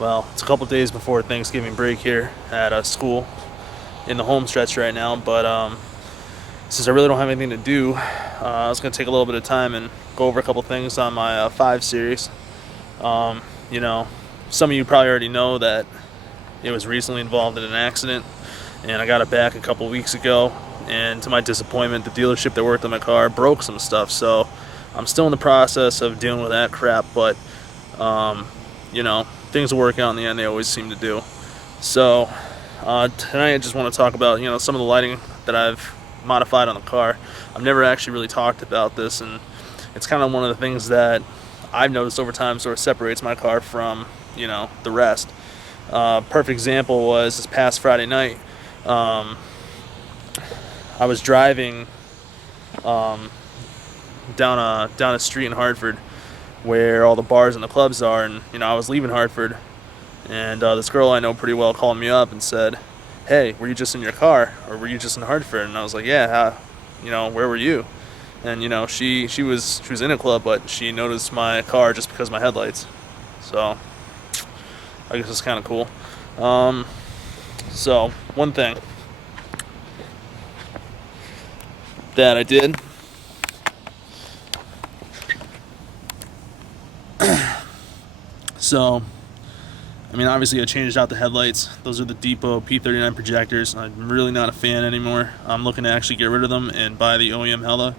Well, it's a couple days before Thanksgiving break here at school in the home stretch right now, but since I really don't have anything to do, I was going to take a little bit of time and go over a couple things on my 5 Series. Um, you know, some of you probably already know that it was recently involved in an accident, and I got it back a couple weeks ago, and to my disappointment, the dealership that worked on my car broke some stuff, so I'm still in the process of dealing with that crap, but things will work out in the end. They always seem to do. So tonight I just want to talk about some of the lighting that I've modified on the car. I've never actually really talked about this, and it's kind of one of the things that I've noticed over time sort of separates my car from the rest. Perfect example was this past Friday night. I was driving down a street in Hartford where all the bars and the clubs are, and I was leaving Hartford, and this girl I know pretty well called me up and said, "Hey, were you just in your car, or were you just in Hartford?" And I was like, "Yeah, where were you?" And she was in a club, but she noticed my car just because of my headlights. So I guess it's kind of cool. So one thing that I did, so obviously I changed out the headlights. Those are the Depot P39 projectors. I'm really not a fan anymore. I'm looking to actually get rid of them and buy the OEM Hella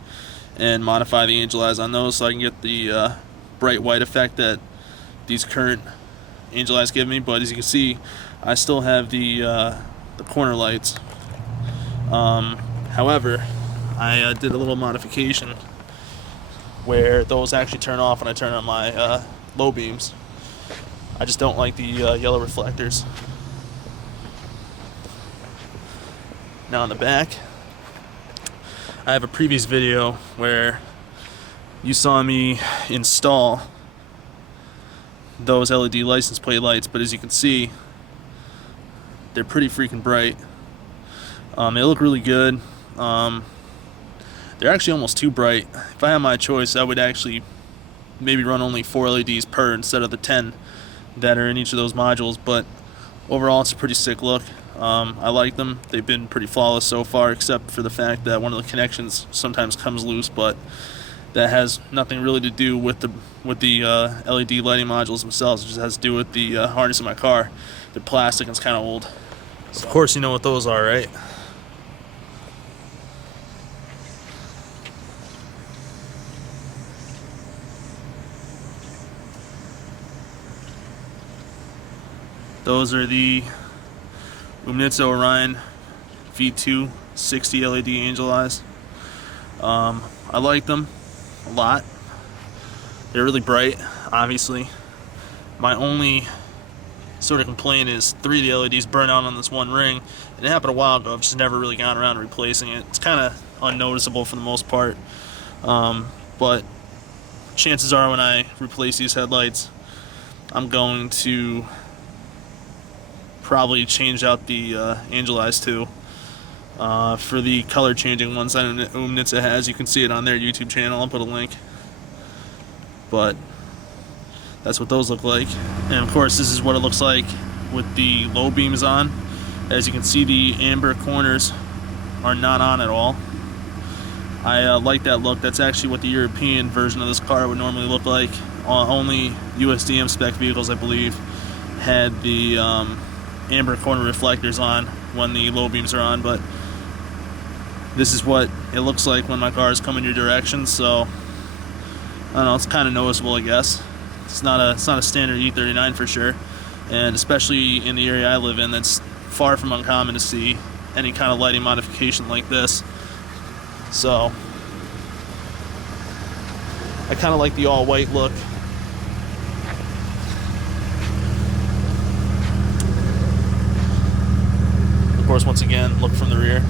and modify the angel eyes on those so I can get the bright white effect that these current angel eyes give me. But as you can see, I still have the corner lights. However, I did a little modification where those actually turn off when I turn on my low beams. I just don't like the yellow reflectors. Now on the back, I have a previous video where you saw me install those LED license plate lights, but as you can see, they're pretty freaking bright. They look really good. They're actually almost too bright. If I had my choice, I would actually maybe run only 4 LEDs per instead of the 10 that are in each of those modules, but overall it's a pretty sick look. I like them. They've been pretty flawless so far, except for the fact that one of the connections sometimes comes loose, but that has nothing really to do with the LED lighting modules themselves. It just has to do with the harness in my car. They're plastic and it's kind of old. So, of course you know what those are, right? Those are the Umnitza Orion V2 60 LED angel eyes. I like them a lot. They're really bright, obviously. My only sort of complaint is 3 of the LEDs burn out on this one ring. It happened a while ago. I've just never really gone around replacing it. It's kind of unnoticeable for the most part. But chances are when I replace these headlights, I'm going to probably change out the angel eyes too. For the color changing ones that Umnitza has, you can see it on their YouTube channel. I'll put a link. But that's what those look like. And of course this is what it looks like with the low beams on. As you can see, the amber corners are not on at all. I like that look. That's actually what the European version of this car would normally look like. Only USDM spec vehicles, I believe, had the amber corner reflectors on when the low beams are on, but this is what it looks like when my cars come in your direction. So I don't know, it's kind of noticeable, I guess. It's not a standard E39 for sure, and especially in the area I live in, that's far from uncommon to see any kind of lighting modification like this. So I kind of like the all white look. Of course, once again, look from the rear.